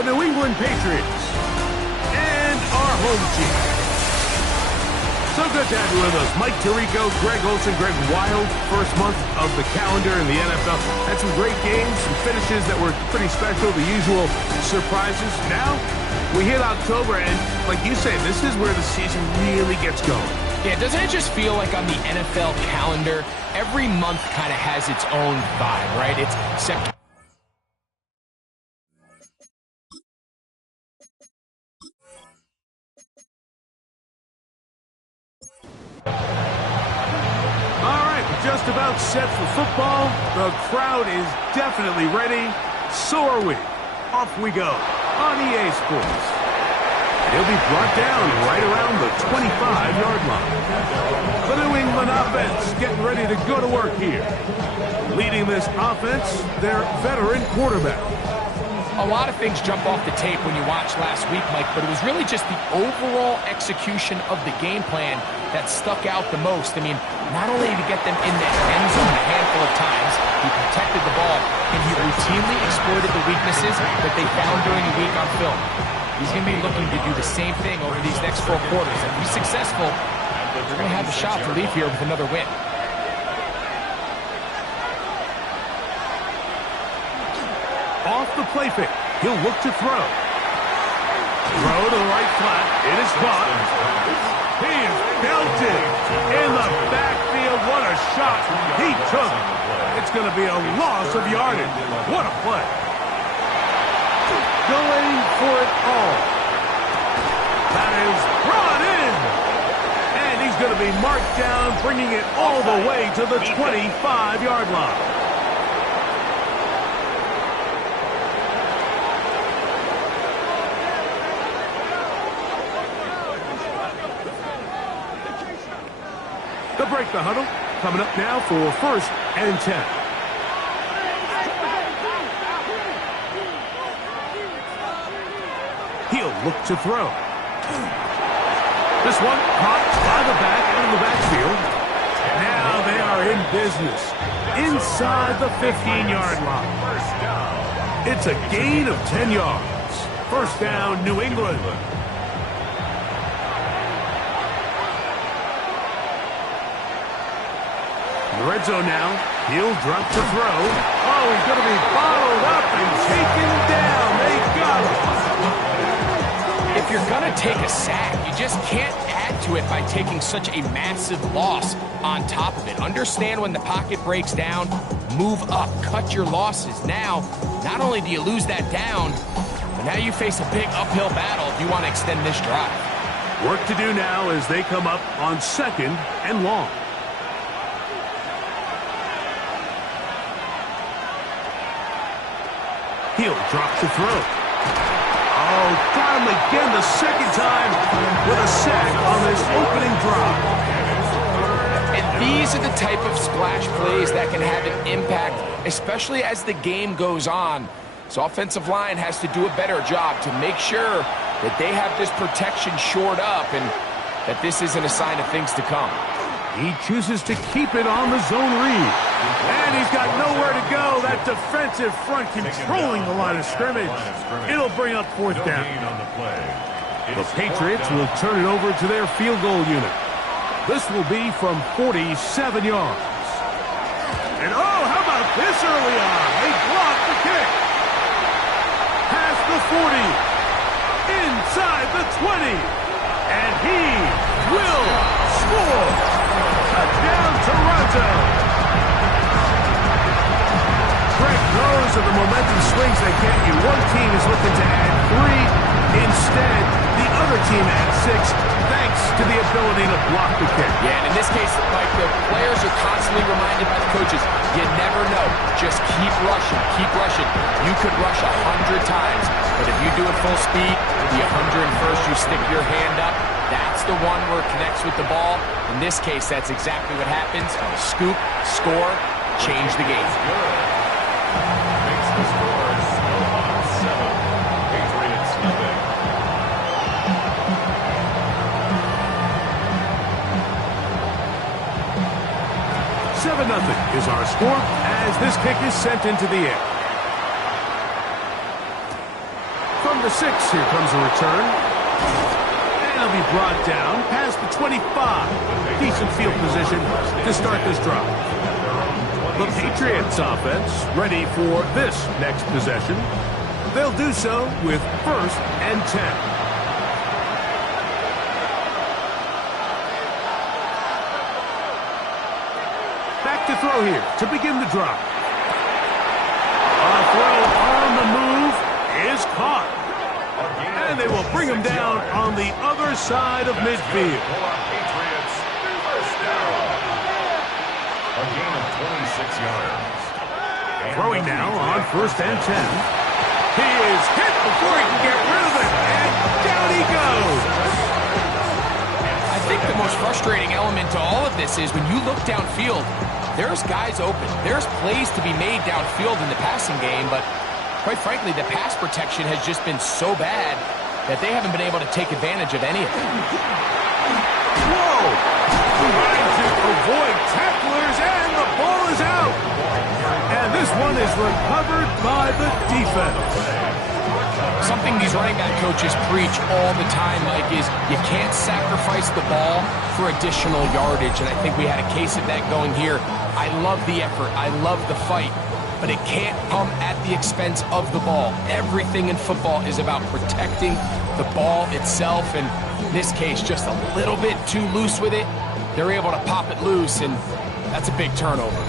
the New England Patriots, and our home team. So good to have you with us. Mike Tirico, Greg Olson, Greg Wild. First month of the calendar in the NFL. Had some great games, some finishes that were pretty special, the usual surprises. Now, we hit October, and like you say, this is where the season really gets going. Yeah, doesn't it just feel like on the NFL calendar, every month kind of has its own vibe, right? It's September. All right, just about set for football. The crowd is definitely ready. So are we. Off we go on EA Sports. He'll be brought down right around the 25-yard line. The New England offense getting ready to go to work here. Leading this offense, their veteran quarterback. A lot of things jump off the tape when you watch last week, Mike, but it was really just the overall execution of the game plan that stuck out the most. I mean, not only did he get them in the end zone a handful of times, he protected the ball, and he routinely exploited the weaknesses that they found during the week on film. He's going to be looking to do the same thing over these next 4 quarters. If he's successful, they're going to have a shot to leave here with another win. Off the play fake, he'll look to throw. Throw to the right flat. It is caught. He is belted in the backfield. What a shot he took. It's going to be a loss of yardage. What a play. Going for it all. That is brought in. And he's going to be marked down, bringing it all the way to the 25-yard line. They'll break the huddle. Coming up now for 1st and 10. He'll look to throw. This one caught by the back out of the backfield. Now they are in business inside the 15-yard line. It's a gain of 10 yards. First down, New England. The red zone now. He'll drop to throw. Oh, he's going to be bottled up and taken down. They got him. If you're going to take a sack, you just can't add to it by taking such a massive loss on top of it. Understand when the pocket breaks down, move up, cut your losses. Now, not only do you lose that down, but now you face a big uphill battle if you want to extend this drive. Work to do now as they come up on 2nd and long. He'll drop to throw. Oh, got him again the second time with a sack on this opening drive. And these are the type of splash plays that can have an impact, especially as the game goes on. So offensive line has to do a better job to make sure that they have this protection shored up and that this isn't a sign of things to come. He chooses to keep it on the zone read. And he's got nowhere to go. That defensive front controlling the line of scrimmage. It'll bring up 4th down. The Patriots will turn it over to their field goal unit. This will be from 47 yards. And oh, how about this early on? They block the kick. Past the 40. Inside the 20. And he will score. Touchdown, Toronto. Greg knows of the momentum swings they get you. One team is looking to add 3. Instead, the other team adds 6, thanks to the ability to block the kick. Yeah, and in this case, like the players are constantly reminded by the coaches, you never know. Just keep rushing, keep rushing. You could rush 100 times, but if you do it full speed, the 101st, you stick your hand up. That's the one where it connects with the ball. In this case, that's exactly what happens. Scoop, score, change the game. Makes the score Seahawks 7, Patriots nothing. $7-0 is our score as this kick is sent into the air. From From the 6, here comes a return. And he'll be brought down past the 25. Decent field position to start this drive. The Patriots offense ready for this next possession. They'll do so with 1st and 10. Back to throw here to begin the drive. A throw on the move is caught. And they will bring him down on the other side of midfield. Patriots, first down. A gain of 26 yards. Throwing now on 1st and 10. He is hit before he can get rid of it. And down he goes. I think the most frustrating element to all of this is when you look downfield, there's guys open. There's plays to be made downfield in the passing game, but quite frankly, the pass protection has just been so bad that they haven't been able to take advantage of any of it. Whoa! Trying to avoid tacklers, and the ball is out. And this one is recovered by the defense. Something these running back coaches preach all the time, Mike, is you can't sacrifice the ball for additional yardage, and I think we had a case of that going here. I love the effort. I love the fight. But it can't come at the expense of the ball. Everything in football is about protecting the ball itself, and in this case, just a little bit too loose with it. They're able to pop it loose, and that's a big turnover.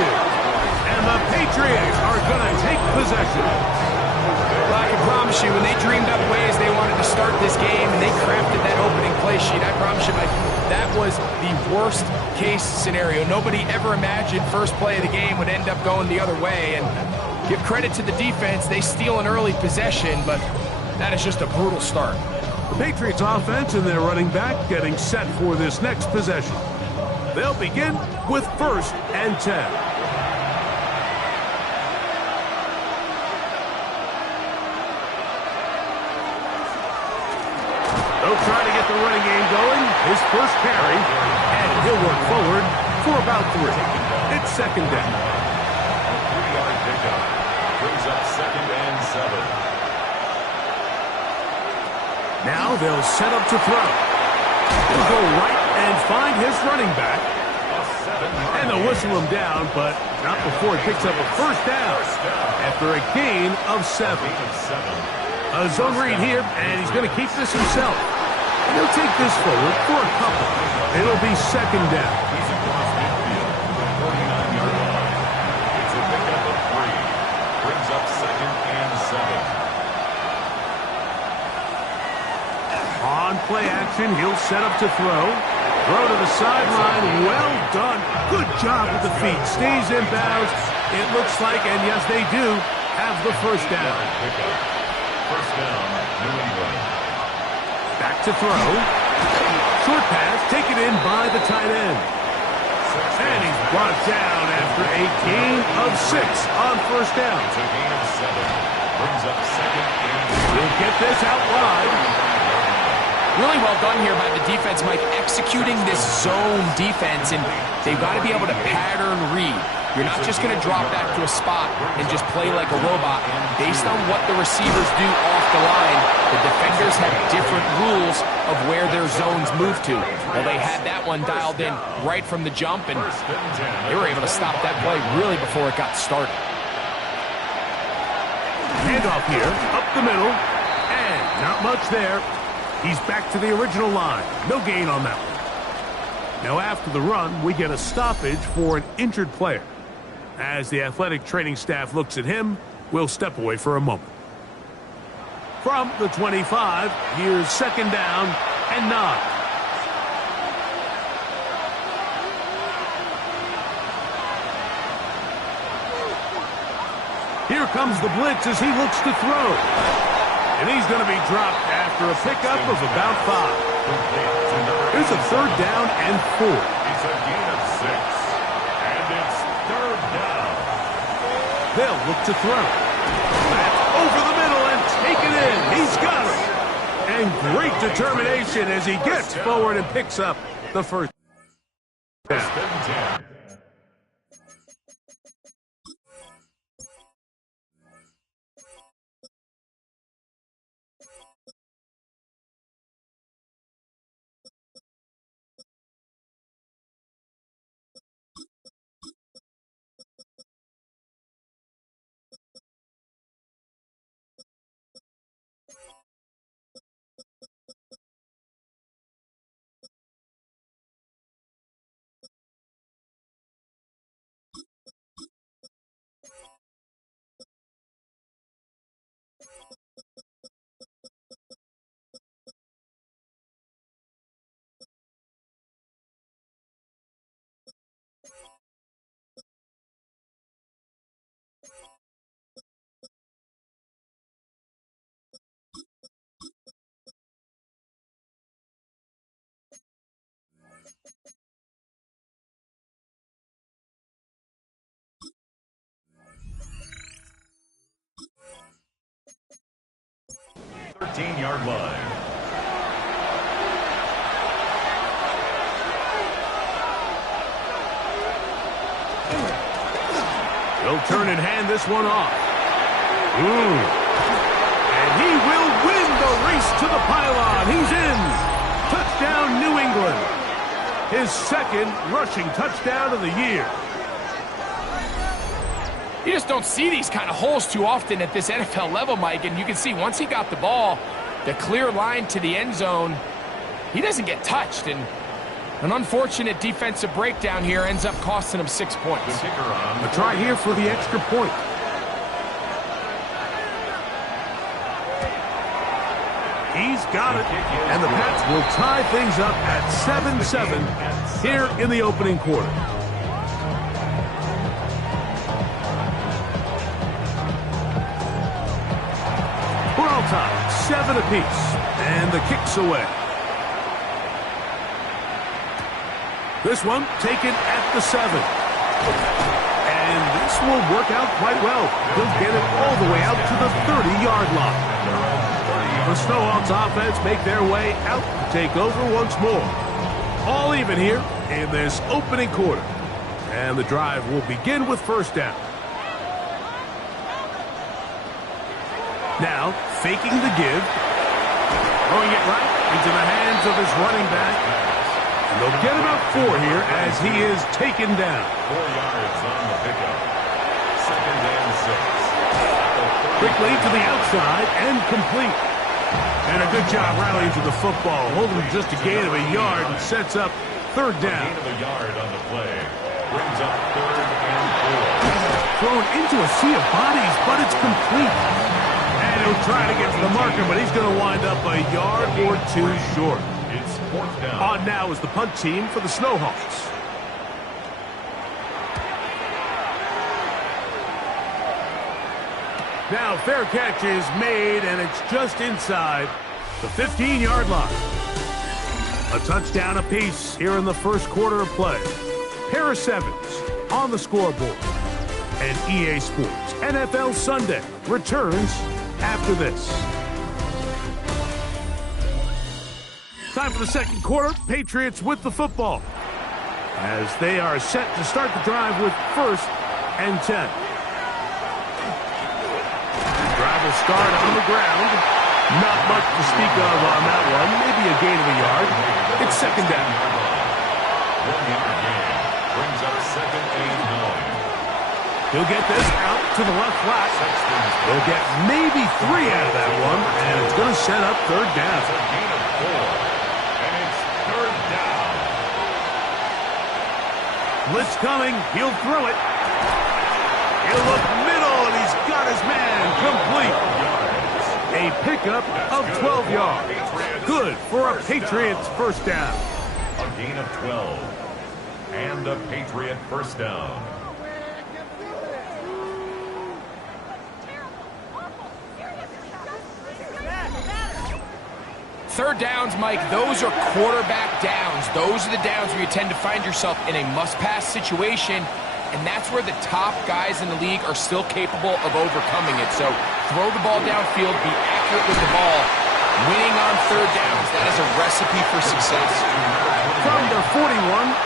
And the Patriots are going to take possession. Well, I can promise you, when they dreamed up ways they wanted to start this game and they crafted that opening play sheet, I promise you, Mike, that was the worst case scenario. Nobody ever imagined first play of the game would end up going the other way. And give credit to the defense. They steal an early possession, but that is just a brutal start. The Patriots offense and their running back getting set for this next possession. They'll begin with 1st and 10. They'll try to get the running game going. His first carry, and he'll work forward for about 3. It's 2nd down. A 3-yard pickup brings up 2nd and 7. Now they'll set up to throw. He'll go right and find his running back. And they'll whistle him down, but not before he picks up a 1st down after a gain of 7. A zone read here, and he's going to keep this himself. And he'll take this forward for a couple. It'll be 2nd down. He's across midfield, 49-yard line. It's a pickup of 3. Brings up 2nd and 7. On play action, he'll set up to throw. Throw to the sideline. Well done. Good job with the feet. Stays in bounds. It looks like, and yes, they do, have the 1st down. First down, New England. Back to throw. Short pass taken in by the tight end. And he's brought down after a gain of 6 on 1st down. It's a gain of 7. Brings up 2nd and 3. He'll get this out wide. Really well done here by the defense, Mike, executing this zone defense, and they've got to be able to pattern read. You're not just going to drop back to a spot and just play like a robot. Based on what the receivers do off the line, the defenders have different rules of where their zones move to. Well, they had that one dialed in right from the jump, and they were able to stop that play really before it got started. Handoff here, up the middle, and not much there. He's back to the original line. No gain on that one. Now after the run, we get a stoppage for an injured player. As the athletic training staff looks at him, we'll step away for a moment. From the 25, here's 2nd down and 9. Here comes the blitz as he looks to throw. And he's going to be dropped after a pickup of about 5. Here's a 3rd down and 4. It's a gain of 6. And it's 3rd down. They'll look to throw. That's over the middle and taken in. He's got it. And great determination as he gets forward and picks up the first down. Yard line. He'll turn and hand this one off. And he will win the race to the pylon. He's in. Touchdown, New England. His second rushing touchdown of the year. You just don't see these kind of holes too often at this NFL level, Mike, and you can see once he got the ball, the clear line to the end zone, he doesn't get touched, and an unfortunate defensive breakdown here ends up costing him 6 points. A try here for the extra point. He's got it, and the Pats will tie things up at 7-7 here in the opening quarter. We're all tied, 7 apiece, and the kick's away. This one taken at the 7. And this will work out quite well. He'll get it all the way out to the 30-yard line. The Snowhawks offense make their way out to take over once more. All even here in this opening quarter. And the drive will begin with first down. Now, faking the give. Throwing it right into the hands of his running back. And they'll get about 4 here as he is taken down. 4 yards on the pickup. 2nd and 6. Quickly to the outside and complete. And a good job rallying to the football. Holding just a gain of a yard and sets up 3rd down. Gain of a yard on the play. Brings up 3rd and 4. Thrown into a sea of bodies, but it's complete. And he'll try to get to the marker, but he's going to wind up a yard or 2 short. It's 4th down. On now is the punt team for the Snowhawks. Now, fair catch is made, and it's just inside the 15-yard line. A touchdown apiece here in the first quarter of play. Pair of 7s on the scoreboard. And EA Sports NFL Sunday returns after this. Time for the second quarter. Patriots with the football as they are set to start the drive with 1st and 10. Drive will start on the ground. Not much to speak of on that one. Maybe a gain of a yard. It's 2nd down. 1 yard gain. Brings up 2nd and 9. He'll get this out to the left flat. He'll get maybe 3 out of that one, and it's going to set up 3rd down. It's a gain of 4. And it's 3rd down. Blitz coming. He'll throw it. He'll look middle, and he's got his man complete. A pickup of 12 yards. Good for a Patriots 1st down. A gain of 12. And a Patriot 1st down. Third downs, Mike, those are quarterback downs. Those are the downs where you tend to find yourself in a must-pass situation. and that's where the top guys in the league are still capable of overcoming it. So throw the ball downfield, be accurate with the ball. Winning on third downs, that is a recipe for success. From the 41,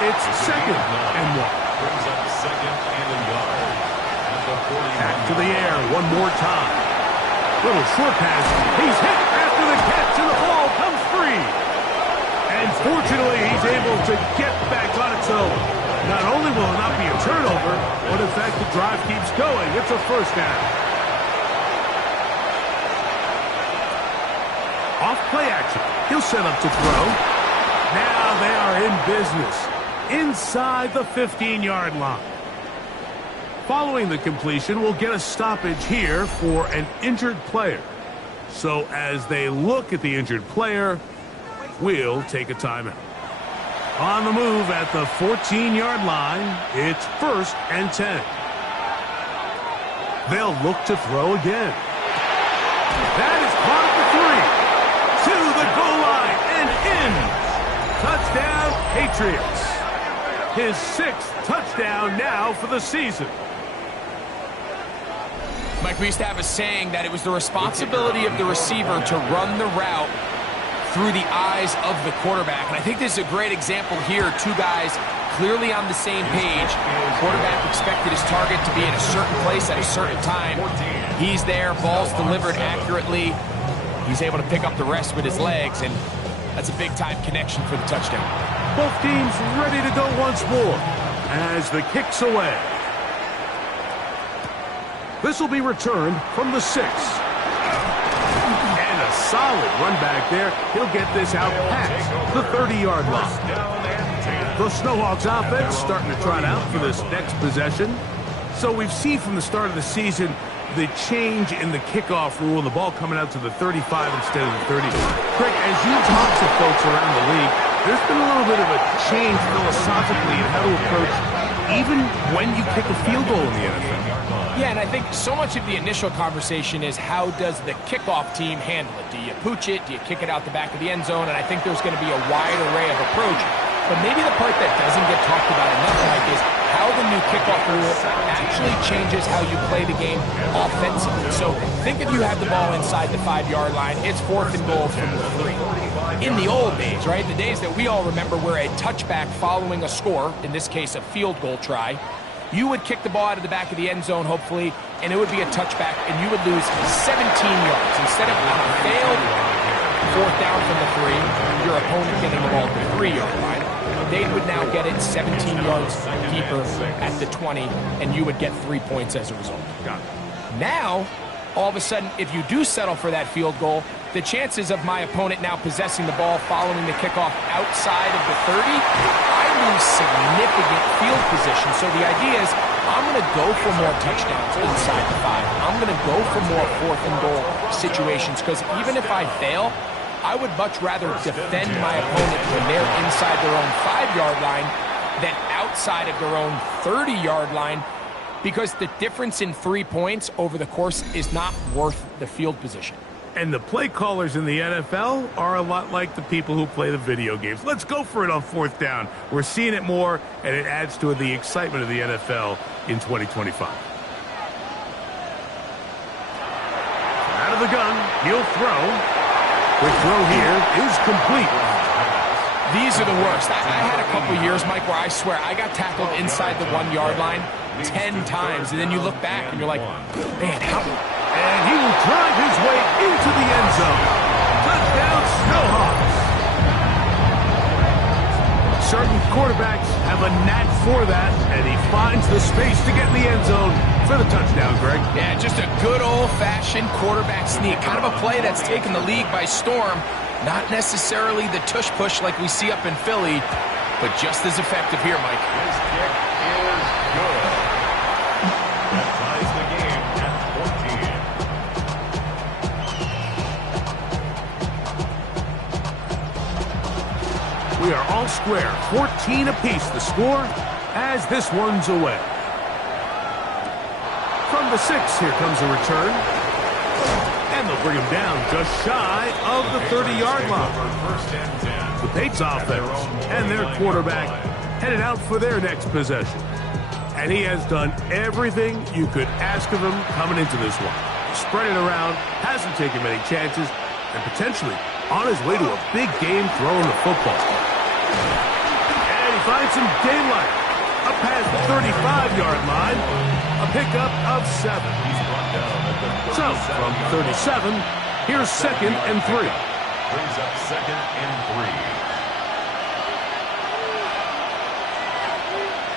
it's 2nd and 1. Brings up 2nd and a yard. At the 49. Back to the air one more time. Little short pass. He's hit after the catch, and the ball comes free. And fortunately, he's able to get back on it. So not only will it not be a turnover, but in fact, the drive keeps going. It's a first down. Off play action. He'll set up to throw. Now they are in business inside the 15-yard line. Following the completion, we'll get a stoppage here for an injured player. So as they look at the injured player, we'll take a timeout. On the move at the 14-yard line, it's 1st and 10. They'll look to throw again. That is caught at the 3. To the goal line and in. Touchdown, Patriots. His 6th touchdown now for the season. Mike, we used to have a saying that it was the responsibility of the receiver to run the route through the eyes of the quarterback. And I think this is a great example here. Two guys clearly on the same page. The quarterback expected his target to be in a certain place at a certain time. He's there, ball's delivered accurately. He's able to pick up the rest with his legs, and that's a big-time connection for the touchdown. Both teams ready to go once more as the kick's away. This will be returned from the 6. And a solid run back there. He'll get this out past the 30-yard line. The Snowhawks offense starting to trot out for this next possession. So we've seen from the start of the season the change in the kickoff rule and the ball coming out to the 35 instead of the 30. Craig, as you talk to folks around the league, there's been a little bit of a change philosophically in how to approach even when you kick a field goal in the NFL. Yeah, and I think so much of the initial conversation is how does the kickoff team handle it? Do you pooch it? Do you kick it out the back of the end zone? And I think there's going to be a wide array of approach. But maybe the part that doesn't get talked about enough, Mike, is how the new kickoff rule actually changes how you play the game offensively. So think if you have the ball inside the 5-yard line, it's 4th and goal from the 3. In the old days, right, the days that we all remember where a touchback following a score, in this case a field goal try, you would kick the ball out of the back of the end zone, hopefully, and it would be a touchback, and you would lose 17 yards. Instead of on a failed 4th down from the 3, your opponent getting the ball at the 3-yard line, they would now get it 17 yards deeper at the 20, and you would get 3 points as a result. Now, all of a sudden, if you do settle for that field goal, the chances of my opponent now possessing the ball following the kickoff outside of the 30, I lose significant field position. So the idea is I'm going to go for more touchdowns inside the 5. I'm going to go for more 4th and goal situations because even if I fail, I would much rather defend my opponent when they're inside their own 5-yard line than outside of their own 30-yard line because the difference in 3 points over the course is not worth the field position. And the play callers in the NFL are a lot like the people who play the video games. Let's go for it on 4th down. We're seeing it more, and it adds to the excitement of the NFL in 2025. Out of the gun, he'll throw. The throw here is complete. These are the worst. I had a couple years, Mike, where I swear I got tackled inside the 1-yard line 10 times, and then you look back and you're like, man, how... And he will drive his way into the end zone. Touchdown, Snowhawks. Certain quarterbacks have a knack for that, and he finds the space to get in the end zone for the touchdown, Greg. Yeah, just a good old-fashioned quarterback sneak. Kind of a play that's taken the league by storm. Not necessarily the tush-push like we see up in Philly, but just as effective here, Mike. His kick is good. That ties the game at 14. We are all square, 14 apiece the score as this one's away. From the 6, here comes a return. And they'll bring him down just shy of the 30-yard line. The Pates offense and their quarterback headed out for their next possession. And he has done everything you could ask of him coming into this one. Spread it around, hasn't taken many chances, and potentially on his way to a big game throwing the football. And he finds some daylight. Up past the 35-yard line, a pickup of 7. So, from 37, here's 2nd and 3. Brings up 2nd and 3.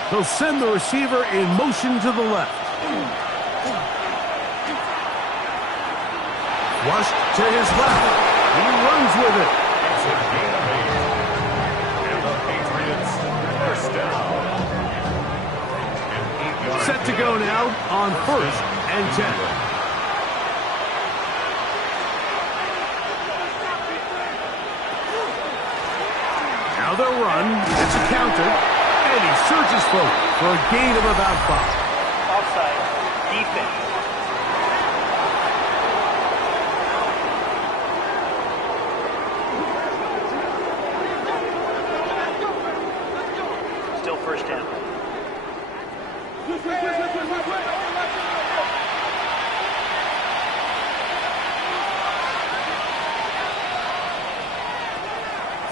He'll send the receiver in motion to the left. Flushed to his left. He runs with it. It's a gain of 8. And the Patriots first down. Set to go now on 1st and 10. Now they'll run. It's a counter. And he surges forward for a gain of about 5. Offside. Defense. Still first down.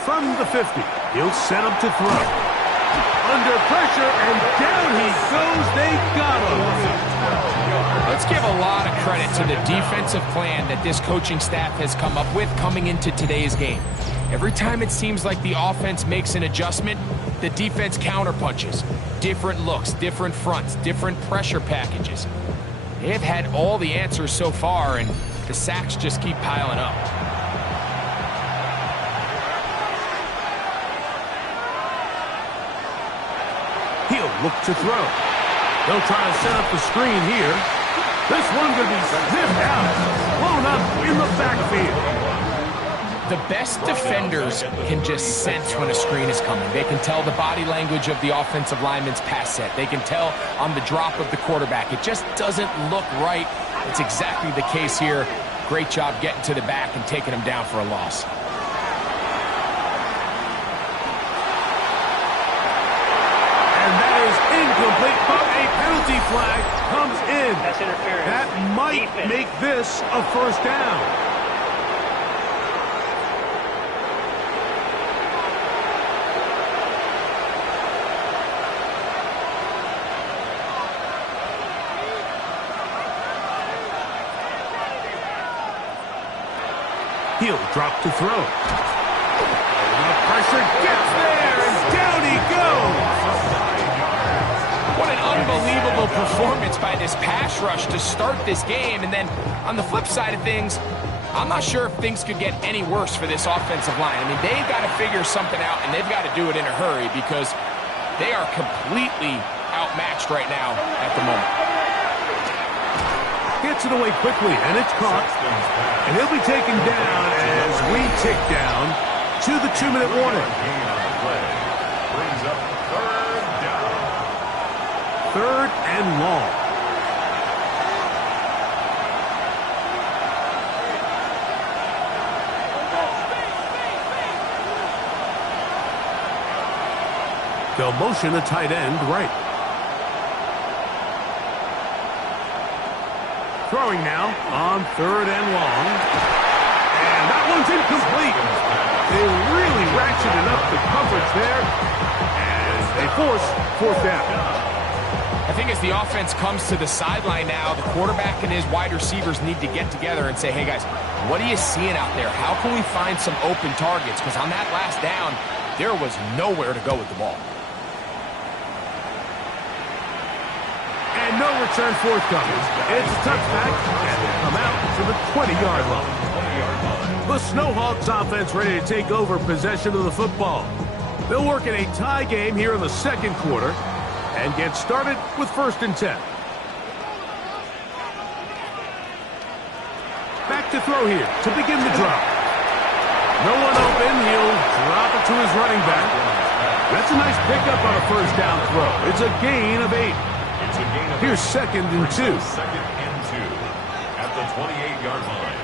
From the 50, he'll set up to throw. Under pressure, and down he goes. They got him. Let's give a lot of credit to the defensive plan that this coaching staff has come up with coming into today's game. Every time it seems like the offense makes an adjustment, the defense counterpunches. Different looks, different fronts, different pressure packages. They've had all the answers so far, and the sacks just keep piling up. He'll look to throw. They'll try to set up the screen here. This one could be sniffed out. Blown up in the backfield. The best defenders can just sense when a screen is coming. They can tell the body language of the offensive lineman's pass set. They can tell on the drop of the quarterback. It just doesn't look right. It's exactly the case here. Great job getting to the back and taking him down for a loss. Incomplete, but a penalty flag comes in. That's interference. That might make this a first down. He'll drop to throw. And the pressure gets there, and down he goes. What an unbelievable performance by this pass rush to start this game. And then on the flip side of things, I'm not sure if things could get any worse for this offensive line. I mean, they've got to figure something out, and they've got to do it in a hurry because they are completely outmatched right now at the moment. Gets it away quickly, and it's caught. And he'll be taken down as we tick down to the 2-minute warning. Brings up 3rd down. 3rd and long. They'll motion a tight end right. Throwing now on 3rd and long. And that one's incomplete. They really ratcheted up the coverage there. And they force 4th down. I think as the offense comes to the sideline now, the quarterback and his wide receivers need to get together and say, hey guys, what are you seeing out there? How can we find some open targets? Because on that last down, there was nowhere to go with the ball. And no return forthcoming. It's a touchback, and they come out to the 20-yard line. The Snowhawks offense ready to take over possession of the football. They'll work in a tie game here in the 2nd quarter and get started with 1st and 10. Back to throw here to begin the drop. No one open. He'll drop it to his running back. That's a nice pickup on a 1st down throw. It's a gain of 8. Here's 2nd and 2. 2nd and 2 at the 28-yard line.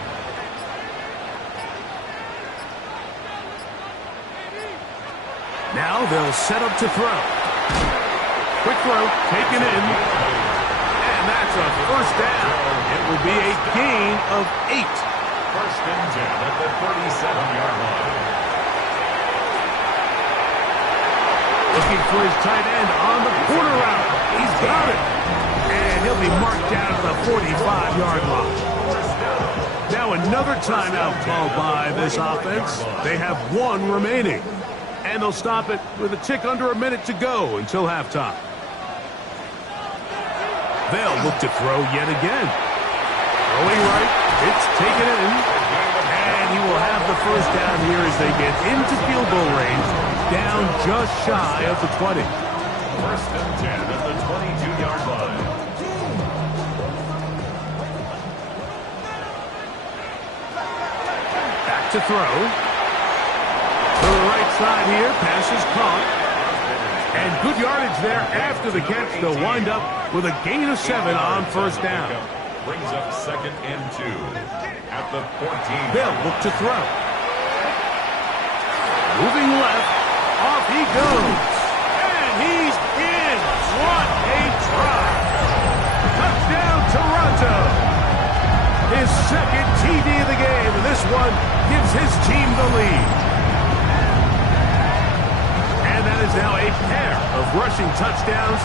Now they'll set up to throw. Quick throw, taken in. And that's a first down. It will be a gain of 8. First and 10 at the 37-yard line. Looking for his tight end on the corner route. He's got it. And he'll be marked down to the 45-yard line. Now another timeout called by this offense. They have 1 remaining. And they'll stop it with a tick under a minute to go until halftime. They'll look to throw yet again. Throwing right, it's taken in. And he will have the first down here as they get into field goal range, down just shy of the 20. First and 10 at the 22-yard line. Back to throw. To the right side here, pass is caught. And good yardage there after the catch. They'll wind up with a gain of 7 on first down. Brings up second and 2 at the 14. They'll look to throw. Moving left, off he goes. And he's in. What a try. Touchdown, Toronto. His second TD of the game, and this one gives his team the lead. And that is now a pair of rushing touchdowns.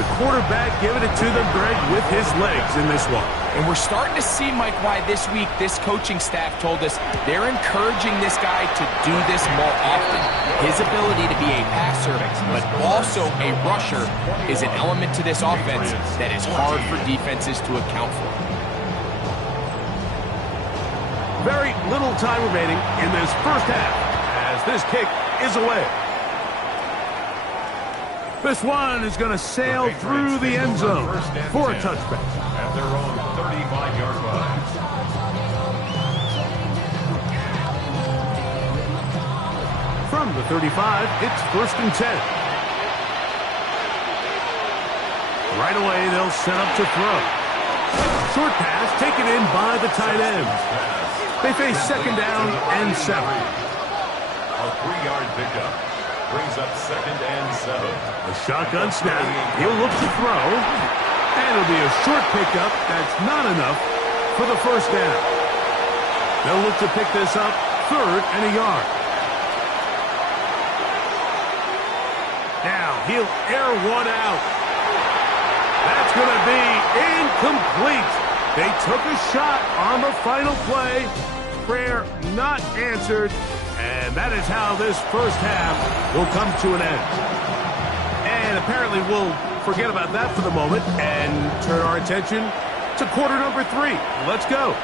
The quarterback giving it to them, Greg, with his legs in this one. And we're starting to see, Mike, why this week this coaching staff told us they're encouraging this guy to do this more often. His ability to be a passer, but also a rusher, is an element to this offense that is hard for defenses to account for. Very little time remaining in this first half as this kick is away. This one is going to sail through the end zone for a touchback. At their own 35-yard line. From the 35, it's first and 10. Right away, they'll set up to throw. Short pass taken in by the tight end. They face second down and 7. A 3-yard pickup. Brings up second and 7. A shotgun snap. He'll look to throw. And it'll be a short pickup. That's not enough for the first down. They'll look to pick this up 3rd and a yard. Now he'll air one out. That's going to be incomplete. They took a shot on the final play. Prayer not answered. And that is how this first half will come to an end. And apparently we'll forget about that for the moment and turn our attention to quarter number 3. Let's go.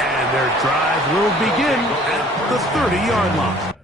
And their drive will begin at the 30-yard line.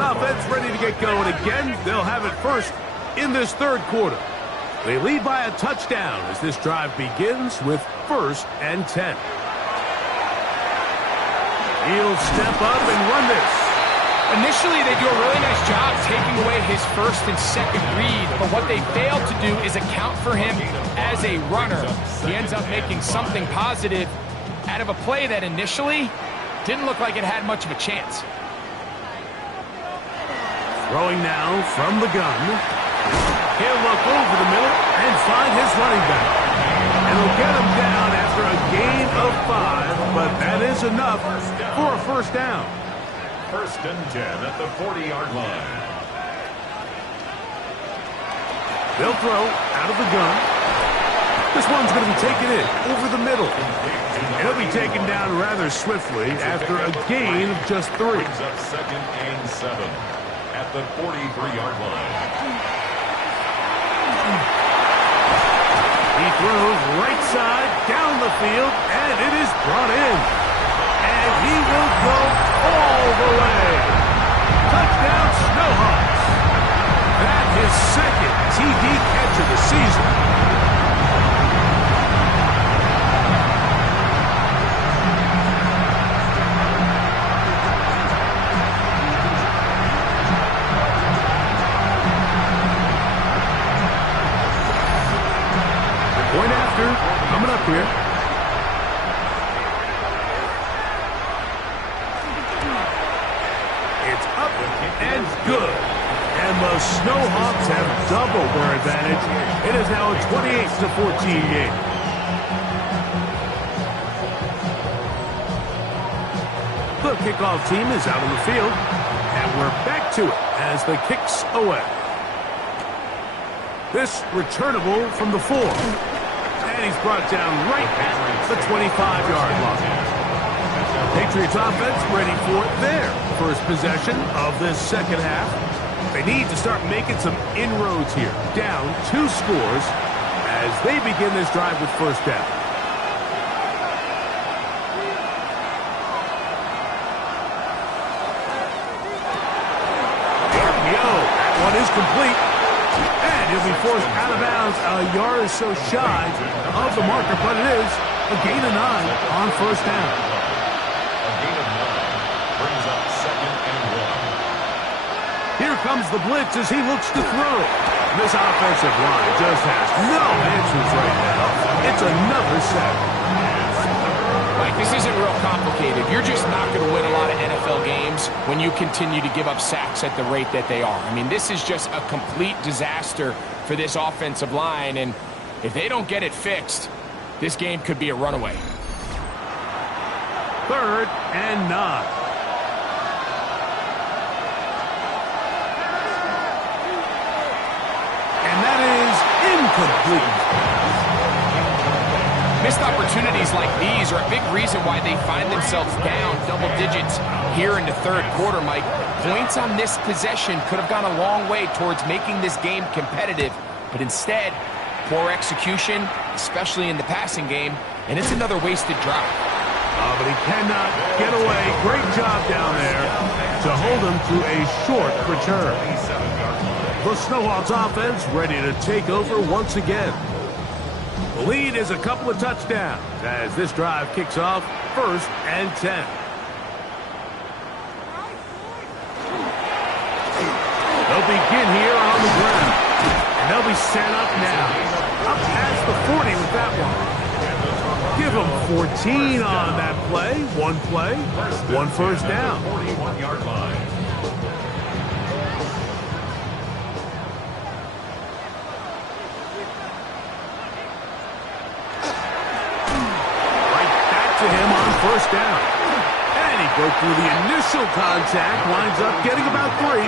Offense ready to get going again. They'll have it first in this third quarter. They lead by a touchdown as this drive begins with 1st and 10. He'll step up and run this. Initially, they do a really nice job taking away his 1st and 2nd read, but what they fail to do is account for him as a runner. He ends up making something positive out of a play that initially didn't look like it had much of a chance. Throwing now from the gun. He'll look over the middle and find his running back. And he'll get him down after a gain of 5, but that is enough for a 1st down. 1st and 10 at the 40-yard line. They'll throw out of the gun. This one's going to be taken in over the middle. It'll be taken down rather swiftly after a gain of just 3. Brings up 2nd and 7 at the 43-yard line. He throws right side down the field, and it is brought in. And he will go all the way. Touchdown, Snowhawks. That's his 2nd TD catch of the season. Point after, coming up here. It's up and good. And the Snowhawks have doubled their advantage. It is now a 28-14 game. The kickoff team is out on the field. And we're back to it as the kick's away. This returnable from the 4. And he's brought down right at the 25-yard line. Patriots offense ready for their 1st possession of this 2nd half. They need to start making some inroads here. Down 2 scores as they begin this drive with 1st down. RPO. That one is complete. And he'll be forced out of bounds a yard or so shy of the marker, but it is a gain of 9 on 1st down. A gain of 9 brings up 2nd and 1. Here comes the blitz as he looks to throw. This offensive line just has no answers right now. It's another sack. Mike, this isn't real complicated. You're just not going to win a lot of NFL games when you continue to give up sacks at the rate that they are. I mean, this is just a complete disaster for this offensive line, and if they don't get it fixed, this game could be a runaway. 3rd and 9. And that is incomplete. Missed opportunities like these are a big reason why they find themselves down double digits here in the 3rd quarter, Mike. Points on this possession could have gone a long way towards making this game competitive, but instead, poor execution, especially in the passing game, and it's another wasted drive. But he cannot get away. Great job down there to hold him to a short return. The Snowhawks offense ready to take over once again. The lead is a couple of touchdowns as this drive kicks off 1st and 10. They'll begin here on the ground. And they'll be set up now. Up past the 40 with that one. Give them 14 on that play. One 1st down. 41-yard line. To him on 1st down. And he broke through the initial contact, winds up getting about 3.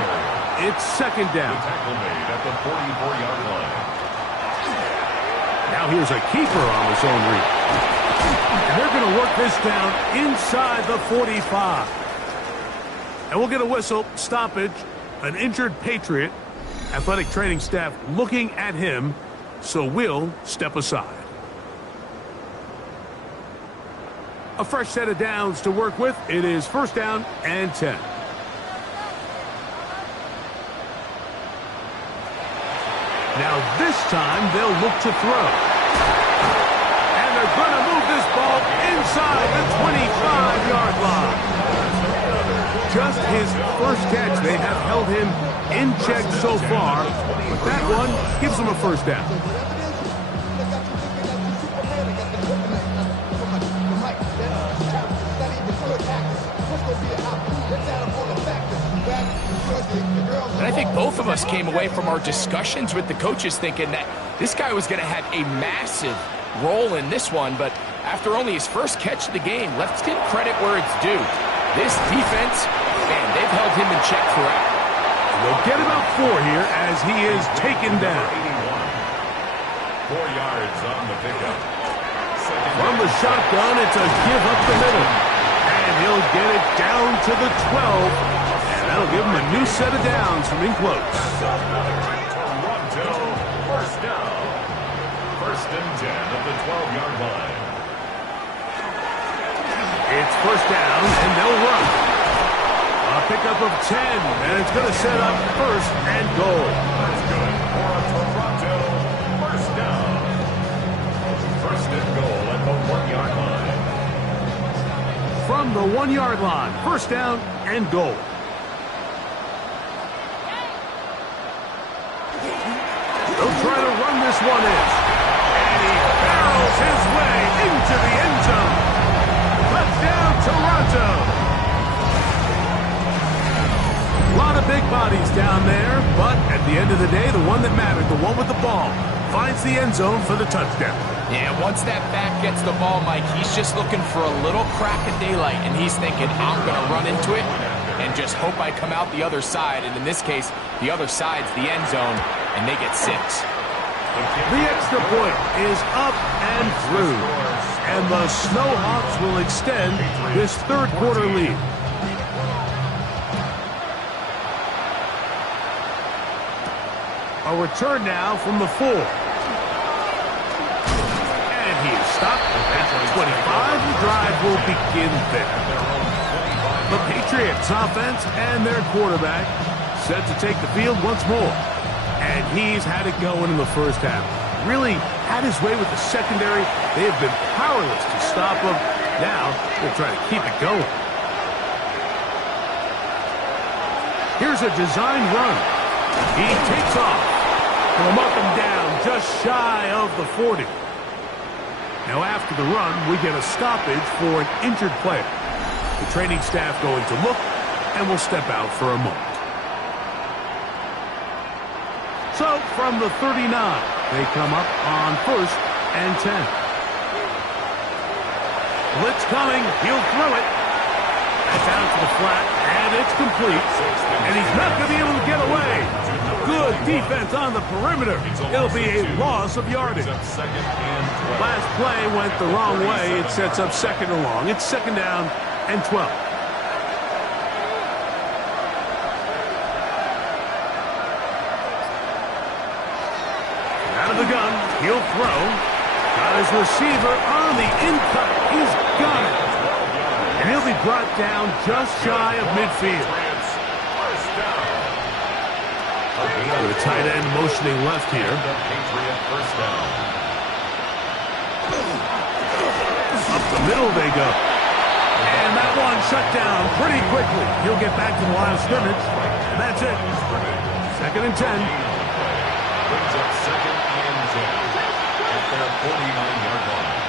It's 2nd down. Tackle made at the 44-yard line. Now here's a keeper on the zone read. And they're going to work this down inside the 45. And we'll get a whistle, stoppage, an injured Patriot. Athletic training staff looking at him, so we'll step aside. A fresh set of downs to work with. It is 1st down and 10. Now this time they'll look to throw. And they're going to move this ball inside the 25-yard line. Just his first catch. They have held him in check so far, but that one gives him a first down. And I think both of us came away from our discussions with the coaches thinking that this guy was going to have a massive role in this one, but after only his first catch of the game, let's give credit where it's due. This defense, man, they've held him in check throughout. They'll get about 4 here as he is taken down. 4 yards on the pickup. From the shotgun, it's a give up the middle. And he'll get it down to the 12. And that'll give him a new set of downs from in close. Toronto, first down. First and 10 at the 12-yard line. It's first down, and they'll run. A pickup of 10, and it's going to set up first and goal. That's good for a Toronto first down. First and goal at the 1-yard line. From the 1-yard line, first down and goal. They'll try to run this one in. And he barrels his way into the end zone. Touchdown, Toronto. A lot of big bodies down there, but at the end of the day, the one that mattered, the one with the ball, finds the end zone for the touchdown. Yeah, once that back gets the ball, Mike, he's just looking for a little crack of daylight, and he's thinking, I'm going to run into it and just hope I come out the other side. And in this case, the other side's the end zone, and they get 6. The extra point is up and through, and the Snowhawks will extend this third quarter lead. A return now from the 4. And he is stopped at the 25. The drive will begin there. The Patriots offense and their quarterback set to take the field once more. And he's had it going in the first half. Really had his way with the secondary. They have been powerless to stop him. Now they're trying to keep it going. Here's a design run. He takes off. From up and down, just shy of the 40. Now after the run, we get a stoppage for an injured player. The training staff going to look, and will step out for a moment. So from the 39, they come up on first and 10. Blitz coming, he'll throw it. That's out to the flat, and it's complete. And he's not going to be able to get away. Good defense on the perimeter. It'll be a loss of yardage. Last play went the wrong way. It sets up second and long. It's second down and 12. Out of the gun, he'll throw. Got his receiver on the in-cut. He's got it. And he'll be brought down just shy of midfield. The tight end motioning left here. Up the middle they go. And that one shut down pretty quickly. He'll get back to the line of scrimmage. And that's it. Second and 10. Brings up second and 10 at their 49-yard line.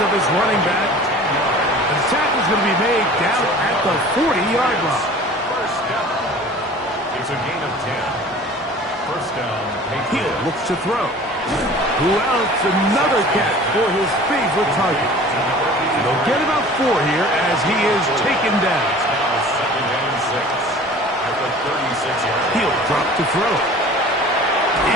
Of his running back. The tackle is going to be made down at the 40-yard line. First down. It's a gain of 10. First down. Hill looks to throw. Who else? Another catch for his favorite target. And they'll get about 4 here as he is taken down. Now second and 6 at the 36-yard line. He'll drop to throw.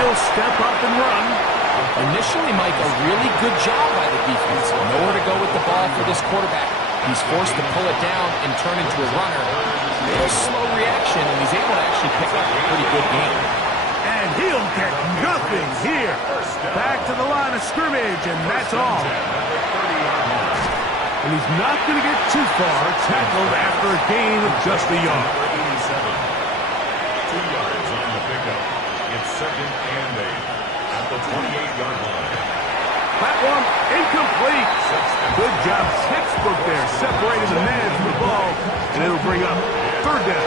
He'll step up and run. Initially, Mike, a really good job by the defense. Nowhere to go with the ball for this quarterback. He's forced to pull it down and turn into a runner. A little slow reaction, and he's able to actually pick up a pretty good game. And he'll get nothing here. Back to the line of scrimmage, and that's all. And he's not going to get too far, tackled after a gain of just a yard. 2 yards on the pickup. It's 2nd and 8 at the 28-yard line. That one incomplete. Good job, textbook there, separating the man from the ball, and it'll bring up 3rd down.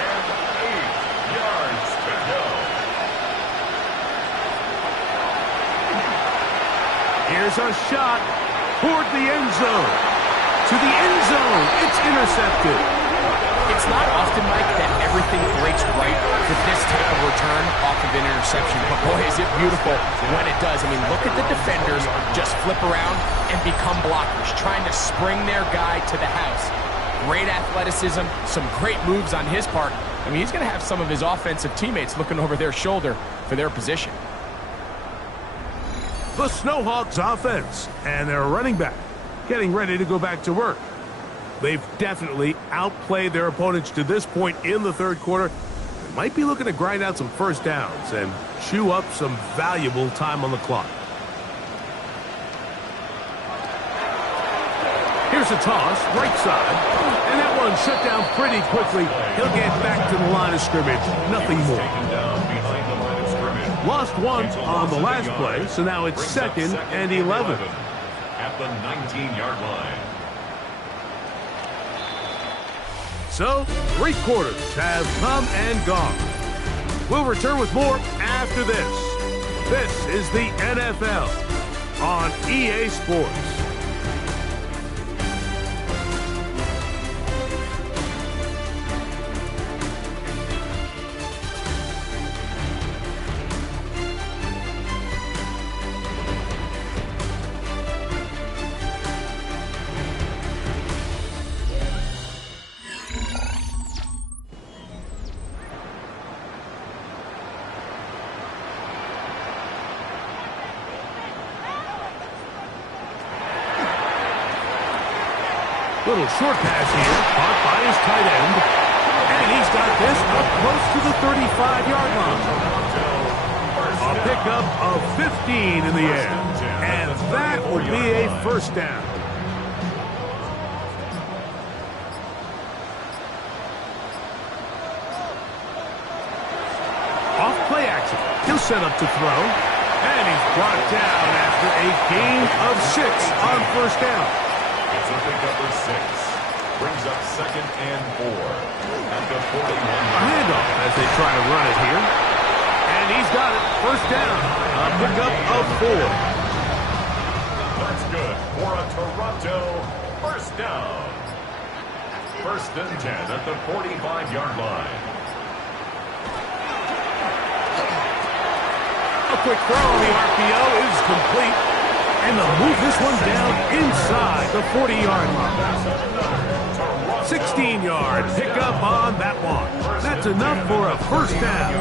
And 8 yards to go. Here's a shot toward the end zone. To the end zone. It's intercepted. It's not often, Mike, that everything breaks right for this type of return off of an interception. But boy, is it beautiful when it does. I mean, look at the defenders just flip around and become blockers, trying to spring their guy to the house. Great athleticism, some great moves on his part. I mean, he's going to have some of his offensive teammates looking over their shoulder for their position. The Snowhawks offense and their running back getting ready to go back to work. They've definitely outplayed their opponents to this point in the 3rd quarter. They might be looking to grind out some first downs and chew up some valuable time on the clock. Here's a toss, right side, and that one shut down pretty quickly. He'll get back to the line of scrimmage, nothing more. Taken down behind the line of scrimmage. Lost one on the last play, so now it's 2nd and 11. At the 19-yard line. So, 3 quarters have come and gone. We'll return with more after this. This is the NFL on EA Sports. Little short pass here, caught by his tight end. And he's got this up close to the 35-yard line. A pickup of 15 in the air. And that will be a first down. Off play action. He'll set up to throw. And he's brought down after a gain of 6 on first down. It's a pickup of 6. Brings up 2nd and 4. At the 41. A handoff as they try to run it here. And he's got it. First down. A pickup of 4. That's good for a Toronto first down. 1st and 10 at the 45-yard line. A quick throw on the RPO is complete. And they'll move this one down inside the 40-yard line. 16-yard pickup on that one. That's enough for a first down.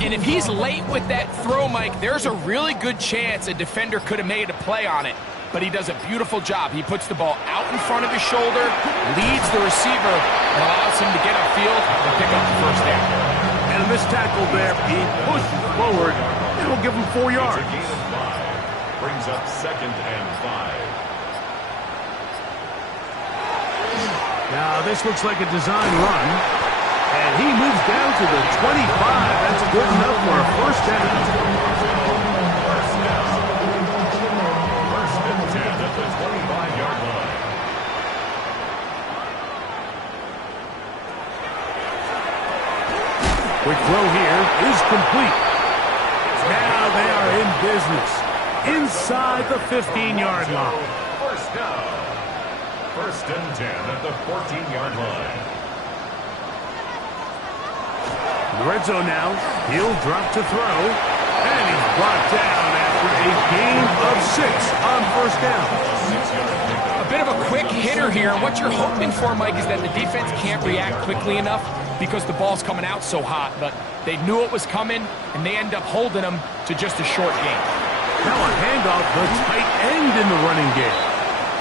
And if he's late with that throw, Mike, there's a really good chance a defender could have made a play on it. But he does a beautiful job. He puts the ball out in front of his shoulder, leads the receiver, and allows him to get upfield and pick up the first down. And a missed tackle there. He pushed forward. It'll give him 4 yards. It's a gain of 5. Brings up 2nd and 5. Now, this looks like a design run. And he moves down to the 25. That's good enough for a first down. Quick throw here is complete. Now they are in business. Inside the 15-yard line. First down. 1st and 10 at the 14-yard line. The red zone now. He'll drop to throw. And he's brought down after a gain of 6 on first down. A bit of a quick hitter here. What you're hoping for, Mike, is that the defense can't react quickly enough because the ball's coming out so hot. But they knew it was coming, and they end up holding them to just a short gain. Now a handoff, the tight end in the running game.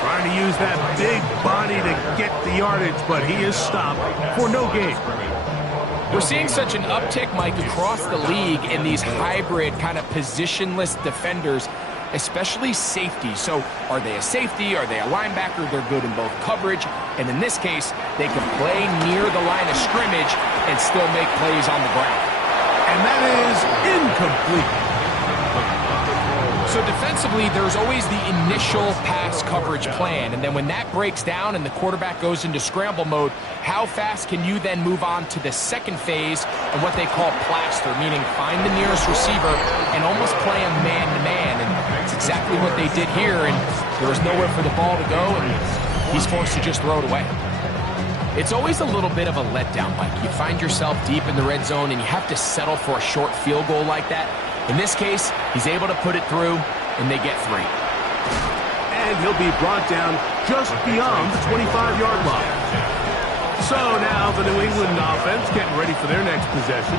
Trying to use that big body to get the yardage, but he is stopped for no gain. We're seeing such an uptick, Mike, across the league in these hybrid kind of positionless defenders, especially safety. So are they a safety? Are they a linebacker? They're good in both coverage. And in this case, they can play near the line of scrimmage and still make plays on the ground. And that is incomplete. So defensively, there's always the initial pass coverage plan. And then when that breaks down and the quarterback goes into scramble mode, how fast can you then move on to the second phase and what they call plaster, meaning find the nearest receiver and almost play him man-to-man. And that's exactly what they did here. And there was nowhere for the ball to go, and he's forced to just throw it away. It's always a little bit of a letdown, Mike. You find yourself deep in the red zone, and you have to settle for a short field goal like that. In this case, he's able to put it through, and they get 3. And he'll be brought down just beyond the 25-yard line. So now the New England offense getting ready for their next possession.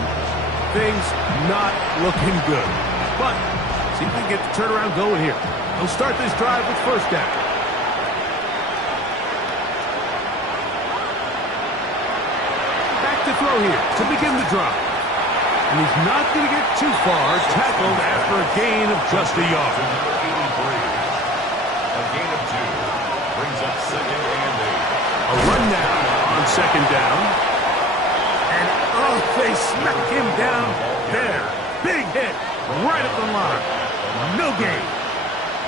Things not looking good. But see if we can get the turnaround going here. They'll start this drive with first down. Back to throw here to begin the drive. And he's not going to get too far, tackled after a gain of just a yard. A gain of 2 brings up 2nd and 8. A run now on 2nd down. And, oh, they smack him down there. Big hit right at the line. No gain.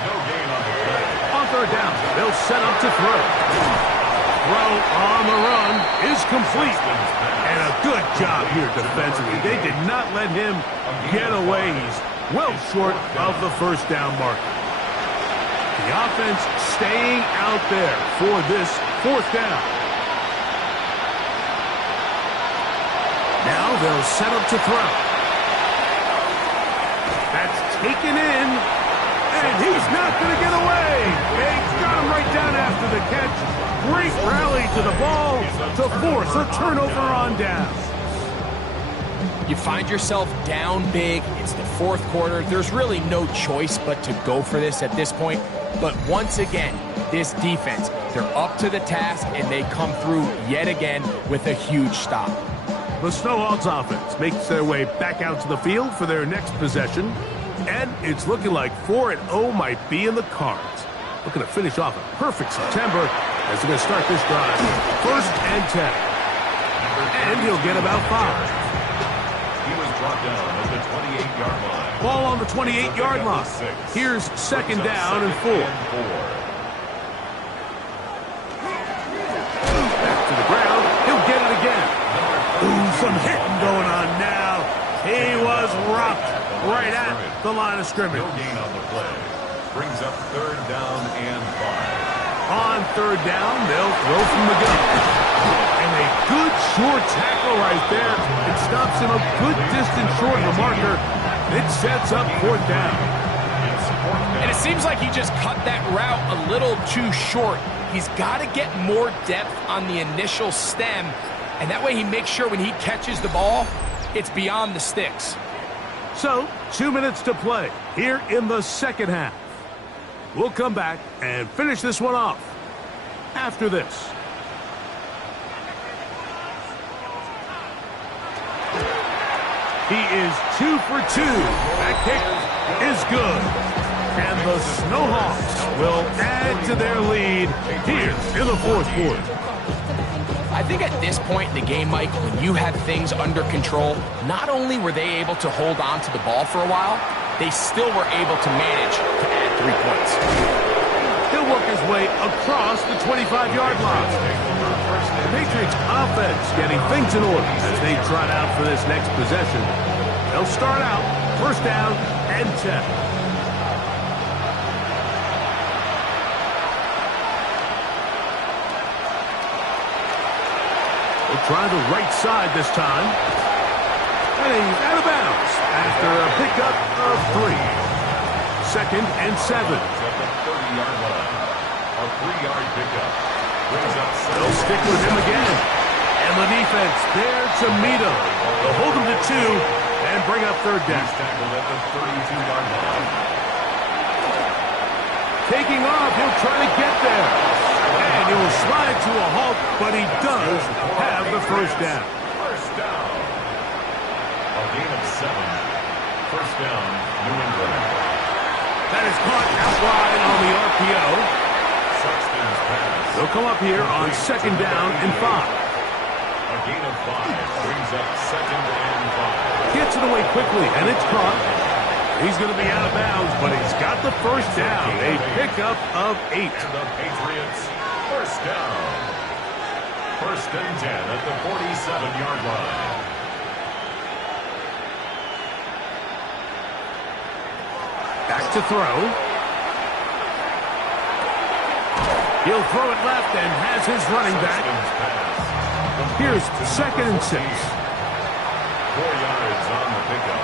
No gain on the play. On 3rd down, they'll set up to throw. Throw on the run is complete. And a good job here defensively. They did not let him get away. He's well short of the first down marker. The offense staying out there for this 4th down. Now they'll set up to throw. That's taken in. And he's not going to get away. They got him right down after the catch. Great rally to the ball to force a turnover on down. You find yourself down big. It's the 4th quarter. There's really no choice but to go for this at this point. But once again, this defense, they're up to the task, and they come through yet again with a huge stop. The Snowhawks offense makes their way back out to the field for their next possession. And it's looking like 4-0 might be in the cards. Looking to finish off a perfect September as they're going to start this drive. 1st and 10. And he'll get about 5. He was brought down at the 28-yard line. Ball on the 28-yard line. Here's 2nd down and 4. Back to the ground. He'll get it again. Ooh, some hitting going on now. He was rocked right at the line of scrimmage. No gain on the play. Brings up 3rd down and 5. On 3rd down, they'll throw from the gun. And a good short tackle right there. It stops him a good distance short of the marker. It sets up 4th down. And it seems like he just cut that route a little too short. He's got to get more depth on the initial stem, and that way he makes sure when he catches the ball, it's beyond the sticks. So, 2 minutes to play here in the 2nd half. We'll come back and finish this one off after this. He is 2 for 2. That kick is good. And the Snowhawks will add to their lead here in the 4th quarter. I think at this point in the game, Mike, when you have things under control, not only were they able to hold on to the ball for a while, they still were able to manage to add 3 points. He'll work his way across the 25-yard line. The Patriots offense getting things in order as they trot out for this next possession. They'll start out 1st down and 10. Try the right side this time. And he's out of bounds after a pickup of 3. 2nd and 7. At the 30-yard line. A 3-yard pickup. Brings up 7. They'll stick with him again. And the defense there to meet him. They'll hold him to 2 and bring up 3rd down. He's tackled at the 32-yard line. taking off. He'll try to get there. And he'll slide to a halt, but he does have the first down. First down. A gain of 7. First down, New England. That is caught out wide on the RPO. Sexton's pass. They'll come up here on second down and 5. A gain of 5 brings up second and 5. Gets it away quickly, and it's caught. He's going to be out of bounds, but he's got the first down. A pickup of 8. And the Patriots, first down. First and 10 at the 47-yard line. Back to throw. He'll throw it left and has his running back. Here's second and 6. 4 yards on the pickup.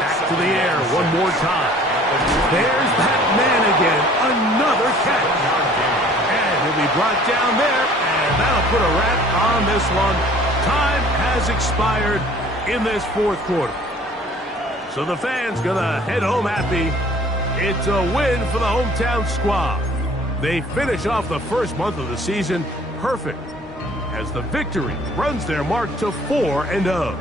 Back to the air one more time. There's that man again. Another catch. And he'll be brought down there, and that'll put a wrap on this one. Time has expired in this fourth quarter. So the fans gonna head home happy. It's a win for the hometown squad. They finish off the first month of the season perfect, as the victory runs their mark to 4-0.